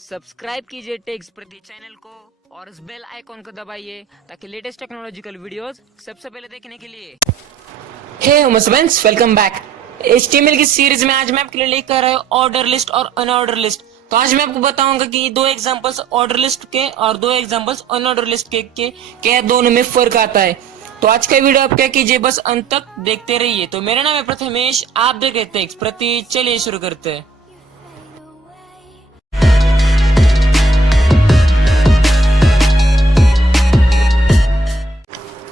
Subscribe कीजिए takes प्रति channel को और इस बेल आइकॉन को दबाइए ताकि लेटेस्ट टेक्नोलॉजिकल वीडियोस सबसे पहले देखने के लिए। Hey friends, welcome back. HTML की सीरीज में आज मैं आपके लिए लेकर आया ऑर्डर लिस्ट और अनऑर्डर लिस्ट। तो आज मैं आपको बताऊंगा कि दो एग्जांपल्स ऑर्डर लिस्ट के और दो एग्जांपल्स अनऑर्डर लिस्ट के क्या दोनों में फर्क आता है। तो आज का वीडियो आप क्या कीजिए, बस अंत तक देखते रहिए। तो मेरा नाम है प्रथमेश, आप देख रहे टेक्स प्रति। चलिए शुरू करते हैं।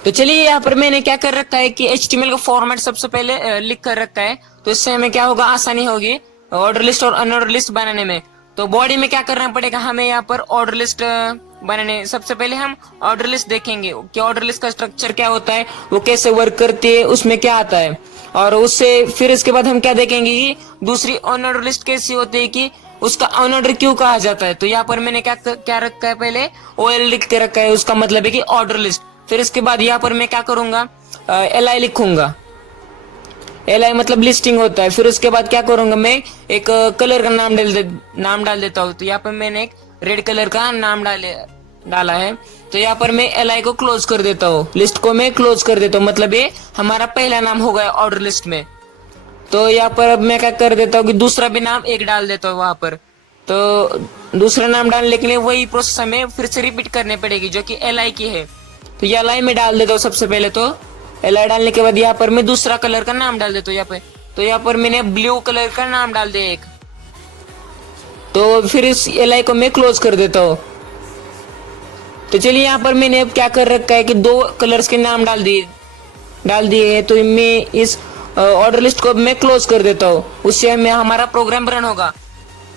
तो चलिए यहाँ पर मैंने क्या कर रखा है कि HTML का फॉर्मेट सबसे पहले लिख कर रखा है। तो इससे हमें क्या होगा, आसानी होगी ऑर्डर लिस्ट और अनऑर्डर लिस्ट बनाने में। तो बॉडी में क्या करना पड़ेगा हमें, यहाँ पर ऑर्डर लिस्ट बनाने सबसे पहले हम ऑर्डर लिस्ट देखेंगे कि ऑर्डर लिस्ट का स्ट्रक्चर क्या होता है, वो कैसे वर्क करती है, उसमें क्या आता है। और उससे फिर इसके बाद हम क्या देखेंगे कि दूसरी अनऑर्डर लिस्ट कैसी होती है कि उसका अनऑर्डर क्यों कहा जाता है। तो यहाँ पर मैंने क्या रखा है, पहले OL लिख के रखा है, उसका मतलब है कि ऑर्डर लिस्ट। फिर इसके बाद यहाँ पर मैं क्या करूंगा, LI लिखूंगा। LI मतलब लिस्टिंग होता है। फिर उसके बाद क्या करूंगा, मैं एक कलर का नाम डाल देता हूँ। तो यहाँ पर मैंने एक रेड कलर का नाम डाला है। तो यहाँ पर मैं LI को क्लोज कर देता हूँ, लिस्ट को मैं क्लोज कर देता हूँ, मतलब ये हमारा पहला नाम हो गया ऑर्डर लिस्ट में। तो यहाँ पर अब मैं क्या कर देता हूँ कि दूसरा भी नाम एक डाल देता हूँ वहां पर। तो दूसरा नाम डालने के लिए वही प्रोसेस हमें फिर से रिपीट करनी पड़ेगी जो कि LI की है। तो ये LI में डाल देता हूँ सबसे पहले। तो LI डालने के बाद यहाँ पर मैं दूसरा कलर का नाम डाल देता हूँ यहाँ पे। तो यहाँ पर मैंने ब्लू कलर का नाम डाल दिया एक। तो फिर इस LI को मैं क्लोज कर देता हूँ। तो चलिए यहाँ पर मैंने अब क्या कर रखा है कि दो कलर्स के नाम डाल दिए हैं। तो मैं इस ऑर्डर लिस्ट को मैं क्लोज कर देता हूँ, उससे हमें हमारा प्रोग्राम रन होगा।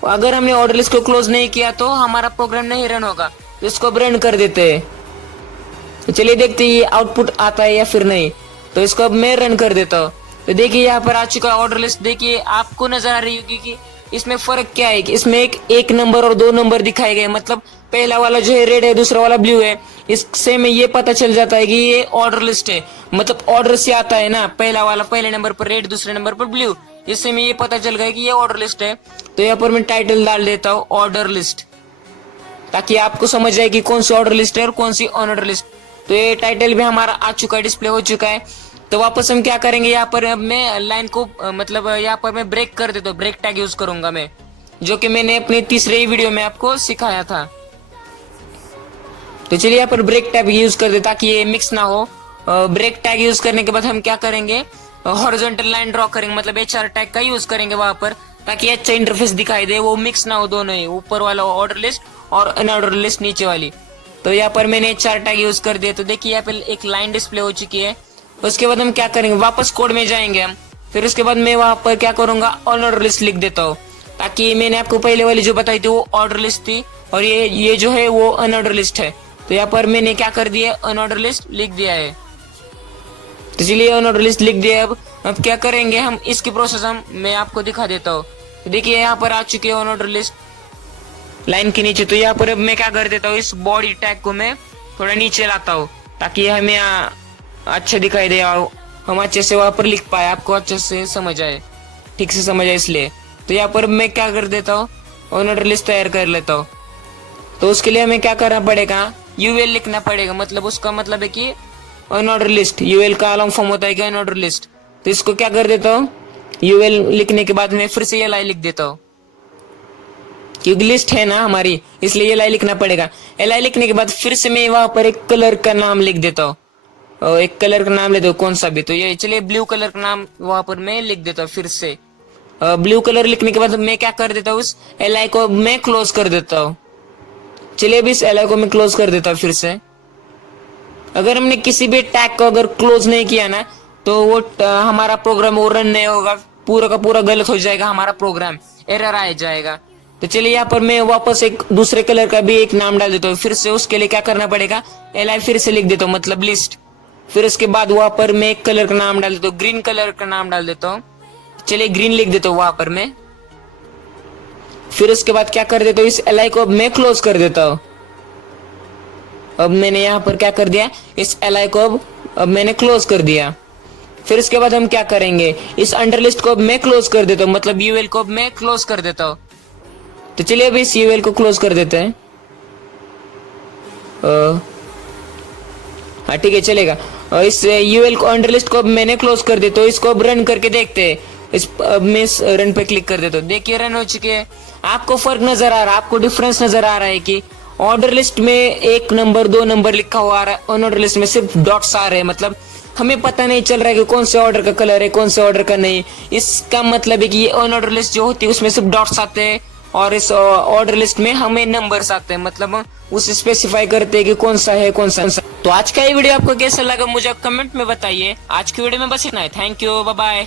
अगर हमने ऑर्डर लिस्ट को क्लोज नहीं किया तो हमारा प्रोग्राम नहीं रन होगा। तो इसको अब रन कर देते हैं। तो चलिए देखते हैं ये आउटपुट आता है या फिर नहीं। तो इसको अब मैं रन कर देता हूँ। तो देखिए यहाँ पर आ चुका है ऑर्डर लिस्ट। देखिए आपको नजर आ रही होगी कि इसमें फर्क क्या है कि इसमें एक नंबर और दो नंबर दिखाए गए, मतलब पहला वाला जो है रेड है, दूसरा वाला ब्लू है। इससे में ये पता चल जाता है कि ये ऑर्डर लिस्ट है, मतलब ऑर्डर से आता है ना, पहला वाला पहले नंबर पर रेड, दूसरे नंबर पर ब्लू। इससे में ये पता चल गया कि ये ऑर्डर लिस्ट है। तो यहाँ पर मैं टाइटल डाल देता हूँ ऑर्डर लिस्ट, ताकि आपको समझ जाए कि कौन सी ऑर्डर लिस्ट है और कौन सी अनऑर्डर लिस्ट। तो ये टाइटल भी हमारा आ चुका है, डिस्प्ले हो चुका है। तो वापस हम क्या करेंगे, यहाँ पर मैं लाइन को मतलब यहाँ पर मैं ब्रेक कर देता हूँ, ब्रेक टैग यूज करूंगा मैं, जो कि मैंने अपने तीसरे वीडियो में आपको सिखाया था। तो चलिए यहाँ पर ब्रेक टैग यूज कर दे ताकि ये मिक्स ना हो। ब्रेक टैग यूज करने के बाद हम क्या करेंगे, हॉरिजॉन्टल लाइन ड्रॉ करेंगे, मतलब HR टैग का यूज करेंगे वहां पर, ताकि अच्छा इंटरफेस दिखाई दे, वो मिक्स ना हो दोनों ही, ऊपर वाला ऑर्डर लिस्ट और अनऑर्डर लिस्ट नीचे वाली। तो यहाँ पर मैंने HR टैग यूज कर दिया। तो देखिए यहाँ पे एक लाइन डिस्प्ले हो चुकी है। उसके बाद हम क्या करेंगे, वापस कोड में जाएंगे हम। फिर उसके बाद मैं वहां पर क्या करूंगा, अनऑर्डर लिस्ट लिख देता हूँ, ताकि मैंने आपको पहले वाली जो बताई थी वो ऑर्डर लिस्ट थी और ये जो है वो अनऑर्डर लिस्ट है। तो यहाँ पर मैंने क्या कर दिया, अनऑर्डर लिस्ट लिख दिया है। तो चलिए अनऑर्डर लिस्ट लिख दिया। अब क्या करेंगे हम, इसकी प्रोसेस मैं आपको दिखा देता हूँ। तो देखिए यहाँ पर आ चुकी है अनऑर्डर लिस्ट लाइन के नीचे। तो यहाँ पर अब मैं क्या कर देता हूँ, इस बॉडी टैग को मैं थोड़ा नीचे लाता हूँ, ताकि हमें अच्छा दिखाई दे, हम अच्छे से वहां पर लिख पाए, आपको अच्छे से समझ आए, ठीक से समझ आए इसलिए। तो यहाँ पर मैं क्या कर देता हूँ, अनऑर्डर लिस्ट तैयार कर लेता हूँ। तो उसके लिए हमें क्या करना पड़ेगा, UL लिखना पड़ेगा, मतलब उसका मतलब है कि अनऑर्डर लिस्ट। UL का लॉन्ग फॉर्म होता है कि अनऑर्डर लिस्ट। तो इसको क्या कर देता हूँ, UL लिखने के बाद मैं फिर से LI लिख देता हूँ, क्योंकि लिस्ट है ना हमारी, इसलिए LI लिखना पड़ेगा। LI लिखने के बाद फिर से मैं वहां पर एक कलर का नाम लिख देता हूँ, एक कलर का नाम ले दो कौन सा भी। तो ये चलिए ब्लू कलर का नाम वहां पर मैं लिख देता हूँ फिर से। ब्लू कलर लिखने के बाद मैं क्या कर देता हूँ, उस LI को मैं क्लोज कर देता हूँ। चलिए अभी इस LI को मैं क्लोज कर देता हूँ फिर से। अगर हमने किसी भी टैग को अगर क्लोज नहीं किया ना, तो वो हमारा प्रोग्राम वो रन नहीं होगा, पूरा का पूरा गलत हो जाएगा, हमारा प्रोग्राम एरर आ जाएगा। तो चलिए यहाँ पर मैं वापस एक दूसरे कलर का भी एक नाम डाल देता हूँ फिर से। उसके लिए क्या करना पड़ेगा, LI फिर से लिख देता हूँ, मतलब लिस्ट। फिर उसके बाद वहां पर मैं एक कलर का नाम डाल देता हूँ, ग्रीन कलर का नाम डाल देता हूँ। चलिए ग्रीन लिख देता हूँ वहां पर मैं। फिर उसके बाद क्या कर देता हूँ, इस LI को अब मैं क्लोज कर देता हूँ। अब मैंने यहाँ पर क्या कर दिया, इस LI को अब मैंने क्लोज कर दिया। फिर उसके बाद हम क्या करेंगे, इस अंडर लिस्ट को अब मैं क्लोज कर देता हूँ, मतलब UL को अब मैं क्लोज कर देता हूँ। तो तो चलिए अभी इस यूएल को क्लोज कर देते हैं। हाँ ठीक है चलेगा। इस यूएल को अंडर लिस्ट को अब मैंने क्लोज कर दिया, तो इसको अब रन करके देखते हैं। अब मैं इस रन पे क्लिक कर देता हूँ। देखिए रन हो चुके हैं। आपको फर्क नजर आ रहा है, आपको डिफरेंस नजर आ रहा है कि ऑर्डर लिस्ट में 1 नंबर 2 नंबर लिखा हुआ आ रहा है, ऑर्डर लिस्ट में सिर्फ डॉट्स आ रहे हैं। मतलब हमें पता नहीं चल रहा है कि कौन से ऑर्डर का कलर है, कौन से ऑर्डर का नहीं। इसका मतलब है कि ये ऑर्डर लिस्ट जो होती है उसमें सिर्फ डॉट्स आते हैं, और इस ऑर्डर लिस्ट में हमें नंबर्स आते हैं। मतलब हम उसे स्पेसिफाई करते हैं कि कौन सा है कौन सा। तो आज का ये वीडियो आपको कैसा लगा मुझे कमेंट में बताइए। आज की वीडियो में बस इतना है। Thank you, bye bye.